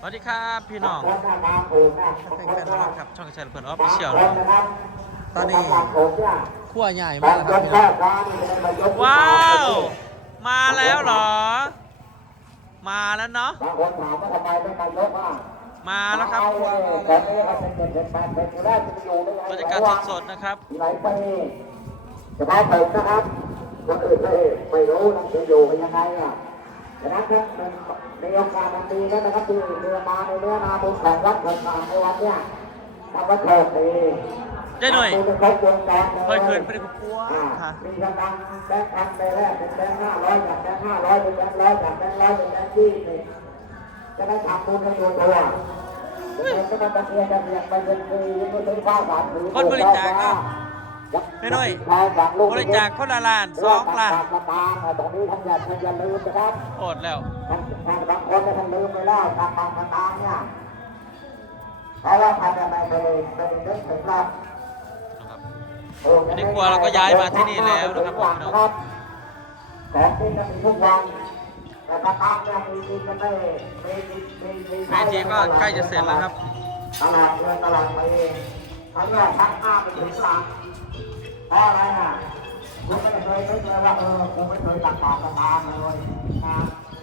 สวัสดีครับพี่น้องคนหน้ามาปลูกนะแฟนๆนะครับช่องกระชายเปิดออฟฟิเชียลคนนะครับตอนนี้ปลูกเนี่ยขั้วใหญ่บามางกคแล้วนครับพี่น้องแค่ร้านนี่เลยมายกว้าว มาแล้วเหรอ มาแล้วเนาะบางคนถามว่าทำไมไม่มายกอะมาแล้วครับเอาเลยแต่นี่เขาเป็นเจ็ดเจ็ดแปดเป็นอยู่ได้จะไปอยู่ได้ไงบรรยากาศสดๆนะครับมีหลายปีจะมาเปิดนะครับคนอื่นไม่ไม่รู้นะจะอยู่เป็นยังไงอะ ฉะนั้นครับมันในโอกาสมันดีนะนะครับที่เรือมาในเนื้อนาบุญของวัดคนต่างในวันเนี่ยทำวัดโชคดีได้หน่อยดูจะครบวงจรเลเคยคืนไปได้กับปัวอ่าค่ะมีกำลังแบงค์พันไปแรกเป็นแบงค์ห้าร้อยจากแบงค์ห้าร้อยเป็นแบงค์ร้อยจากแบงค์ร้อยเป็นแบงค์ยี่สิบจะได้ทำบุญกันตัวตัวจะไม่ต้องเรียนจะเรียนไปเรียนฟรีไม่ต้องฟ้าสามหรือคนบริจาคก็ ไม่น้อยบริจาคคนละล้านสองล้านตาตรงนี้ท่านอย่าท่านอย่าลืมนะครับอดแล้วท่านท่านบางคนเนี่ยท่านลืมไปแล้วตาตามตามเนี่ยเพราะว่าท่านไม่เคยเคยนึกถึงเรานะครับเอออันนี้ครัวเราก็ย้ายมาที่นี่แล้วนะครับผมพี่น้องของที่จะมีทุกวันแต่ถ้าตามเนี่ยมีมีจะไม่มีมีมีมีเวทีก็ใกล้จะเสร็จแล้วครับ ตลอดเลยตลอดไปเองทั้งแรกทั้งห้าไปถึงหลัง เพราะอะไรอะคุณไม่เคยนึกเลยว่าเออคุณไม่เคยตัดต่อตามเลยนะ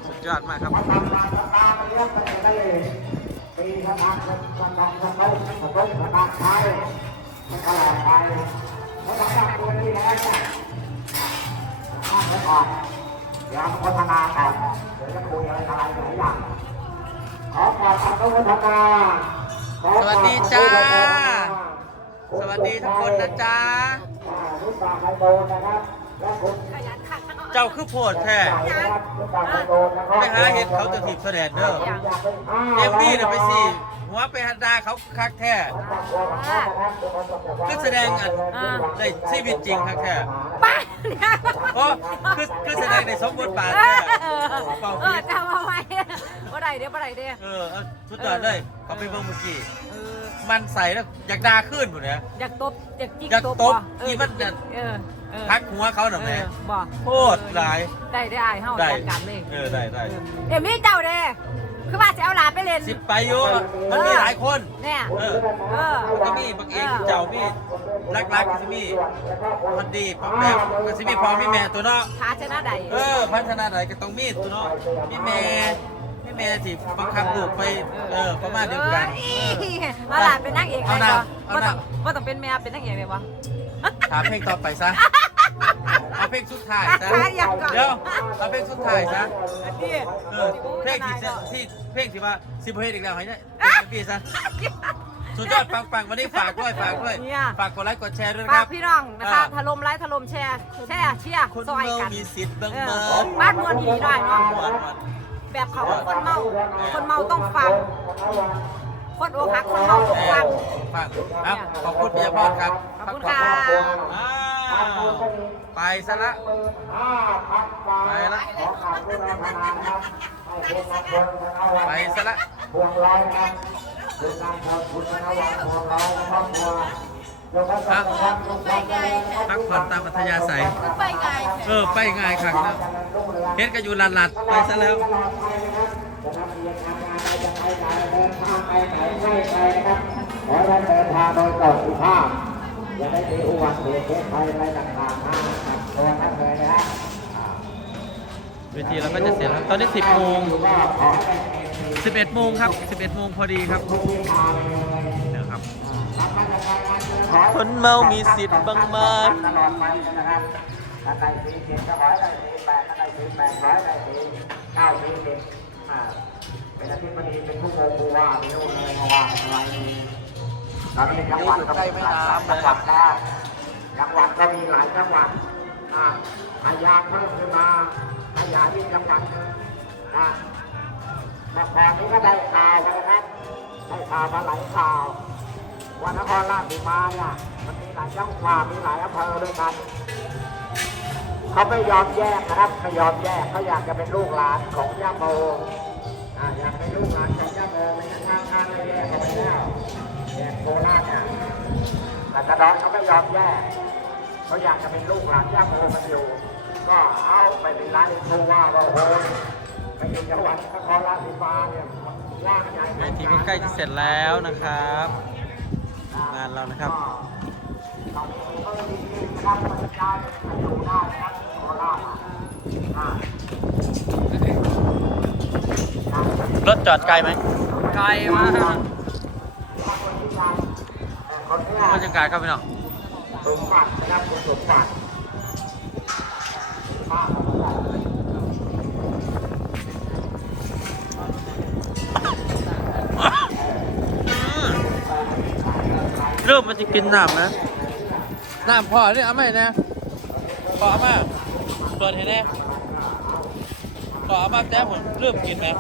สุดยอดมากครับถ้าทำตามตามมันเรียกมันจะได้ปีธนาคารธนาคารธนาคารธนาคารธนาคารมันตลอดไปแล้วทำตามตัวนี้แล้วเนี่ยข้ามไปก่อนเดี๋ยวโฆษณาก่อนเดี๋ยวจะคุยอะไรอะไรหลายอย่างขอขอบคุณโฆษณาขอขอบสวัสดีจ้า สวัสดีทุกคนนะจ๊ะอ่ารุ่นบางไฮโดนนะครับและคุณเจ้าคือโพดแท้ไปหาเห็ดเขาจะถีบแสดงเด้อเอ็มดีเนี่ยไปสิหัวไปหันดาเขาคักแท้คือแสดงอันในชีวิตจริงคักแท้ป้าเนี่ยโอ้คือคือแสดงในสมบทบาทเอแท้อเป่าเอผิอดทำเอาไว้บ่ได้เด้อบ่ได้เด้อเออเอาสุดยอดเลยเขาไปเบิ่งเมื่อกี้เออ มันใส่แล้วอยากดาขึ้นหมดเนี่ย อยากตบอยากจิกอยากตบตบบ่เอออีมันจะ เออเออทักหัวเขาหน่อยแหม เออบ่โคตรหลายได้ได้อายเฮาได้จัดการเลยเออได้ได้ เออเอ็มมี่เจ้าเด้ คือว่าจะเอาหลานไปเล่นสิบไปอยู่มันมีหลายคนเนี่ยเออเออมันก็มีบางเองเจ้ามีรักรักๆก็สิมีมันดีป๊อปแป๊บก็สิมีพ่อมีแม่ตัวเนาะพาชนะใดเออพัฒนาไหนก็ต้องมีตัวเนาะมีแม่มีแม่ที่บังคับลูกไปเออประมาณเดียวกันเอ้ยเอาหลานเป็นนางเอกเอาได้นะบ่เอาบ่นะต้องบ่ต้องเป็นแม่เป็นนางเอกได้บ่ถามเพลงต่อไปซะ เอาเพลงสุดท้ายซะอยากก่อนเดี๋ยวเอาเพลงสุดท้ายซะอันนี้เออเพลงที่จะที่เพลงที่ว่าสิบเพลงอีกแล้วให้เนี่ยพี่ซะสุดยอดปังปังๆวันนี้ฝากด้วยฝากด้วยเนี่ยฝากกดไลค์กดแชร์ด้วยนะฝาคกรับพี่น้องนะคะอ่าถล่มไลค์ถล่มแชร์แชร์เชียร์คนซอยเมากันมีสิทธิ์เบิ่งเอเบิ่องบ้านมวนผีได้เนาะแบบเขาว่าคนเมา คนเมาต้องฟัง คนโอหักคนเมาต้องฟังฟังครับขอบคุณปิยพรครับขอบคุณค่ะอ้าว ไปซะละ ไปละไปซะละพวงร้อยนะครับเป็นการขอบคุณนะครับวางพวงร้อยครอบครัวยกให้กับท่านทุกท่านเลยนะครับพักผ่อนตามอัธยาศัยไปไงเออ ไปง่ายครับนะเฮ็ดกันอยู่หลัดๆไปซะแล้วตลอดไปนะครับจะทำเรียนทำงานอะไรจะไปไหนเดินทางไปไหนไม่ไปนะครับขอให้ท่านเดินทางโดยปลอดภาพ อย่าได้มีอุบัติเหตุเพศภัยอะไรต่างๆนะครับตัวท่านเลยนะฮะเวทีเราก็จะเสร็จแล้วตอนนี้ 10โมง11โมงครับ 11โมงพอดีครับเดี๋ยวครับ คนเมามีสิทธิ์บางมากตลอดไปนะครับถ้าได้สีเขียนก็ขอให้ได้สีแปดถ้าได้สีแปดขอให้ได้สีเก้าสีสิบอ่าเป็นอธิบดีเป็นผู้โมผู้ว่าไม่รู้เลยมาว่าอะไร ตอนนี้จังหวัดก็มีหลายจังหวัดแล้วจังหวัดก็มีหลายจังหวัดอ่าพยายามเพิ่มขึ้นมาขยายที่จังหวัดหนึ่งอ่าเมื่อนนี้ก็ได้ข่าวนนะครับได้ข่าวมาหลายข่าววันนครราชสีมาเนี่ยมันมีหลายจังหวัดมีหลายอำเภอด้วยกันเขาไม่ยอมแยกนะครับไม่ยอมแยกเขาอยากจะเป็นลูกหลานของย่าโม คราชเนี่ยแต่กระดอนเขาไม่ยอมแยกเขาอยากจะเป็นลูกหลานย่าโมมันอยู่ ก็เอาไปเป็นร้านทูว่าว่าโอ้โหไปอยู่จังหวัดนครราชสีมาเนี่ยยากใหญ่เวทีก็ใกล้จะเสร็จแล้วนะครับงานเรานะครับรถจอดไกลไหม ไกลมาก บรรยากาศครับพี่น้องสมบัตินะครับคุณสมบัติเริ่มมาจะกินน้ำนะน้ำพอเนี่ยเอาไหมนะพอมาเปิดให้แน่พอเอมาแต่ผมเริ่มกินแล้ว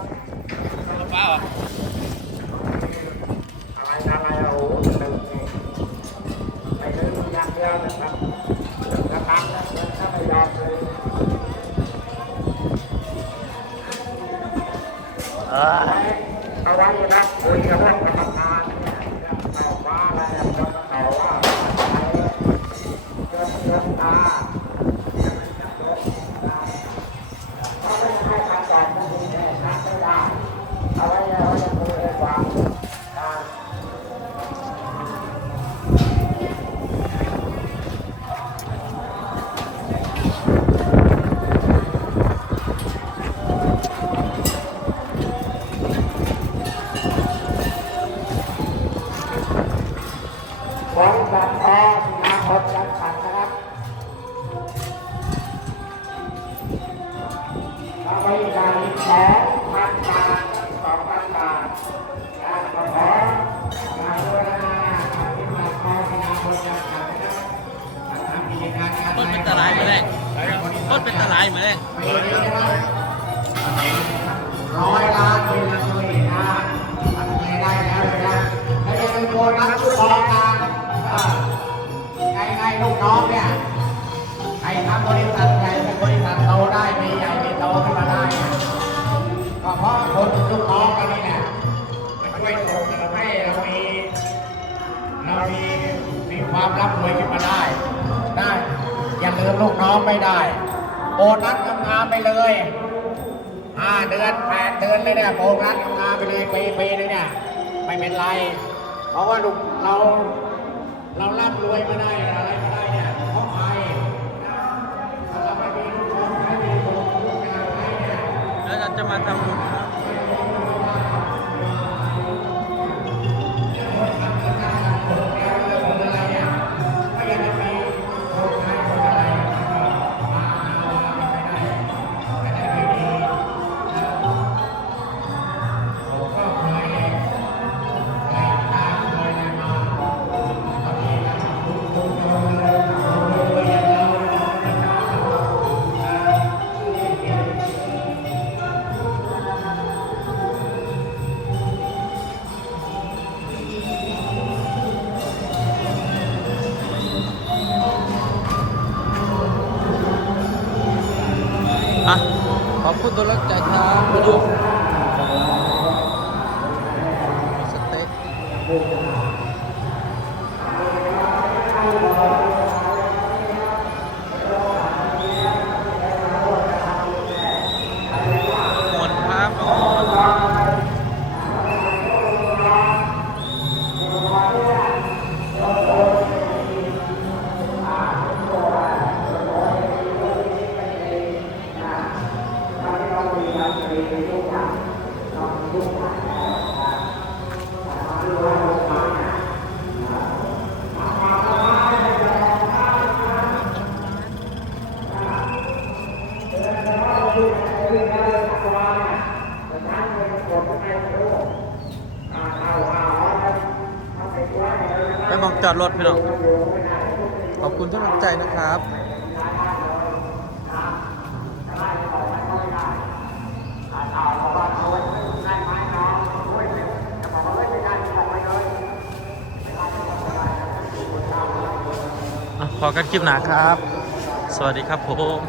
ไม่ได้ โบนัสงานไปเลยห้าเดือนแปดเดือนเลยเนี่ยโบนัสงานไปเลยปีปีเลยเนี่ยไม่เป็นไร เพราะว่าลูกเราเราร่ำรวยมาได้อะไรมาได้เนี่ยเพราะใครนะถ้าเราไม่มีลูกน้องไม่มีลูกงานให้เนี่ยแล้วเราจะมาทำบุญ ตัวรักใจครับมาดูสเต็ก องจอดรถพี่น้องขอบคุณทุกกำลังใจนะครับพอกันคลิปหนาครับ สวัสดีครับผม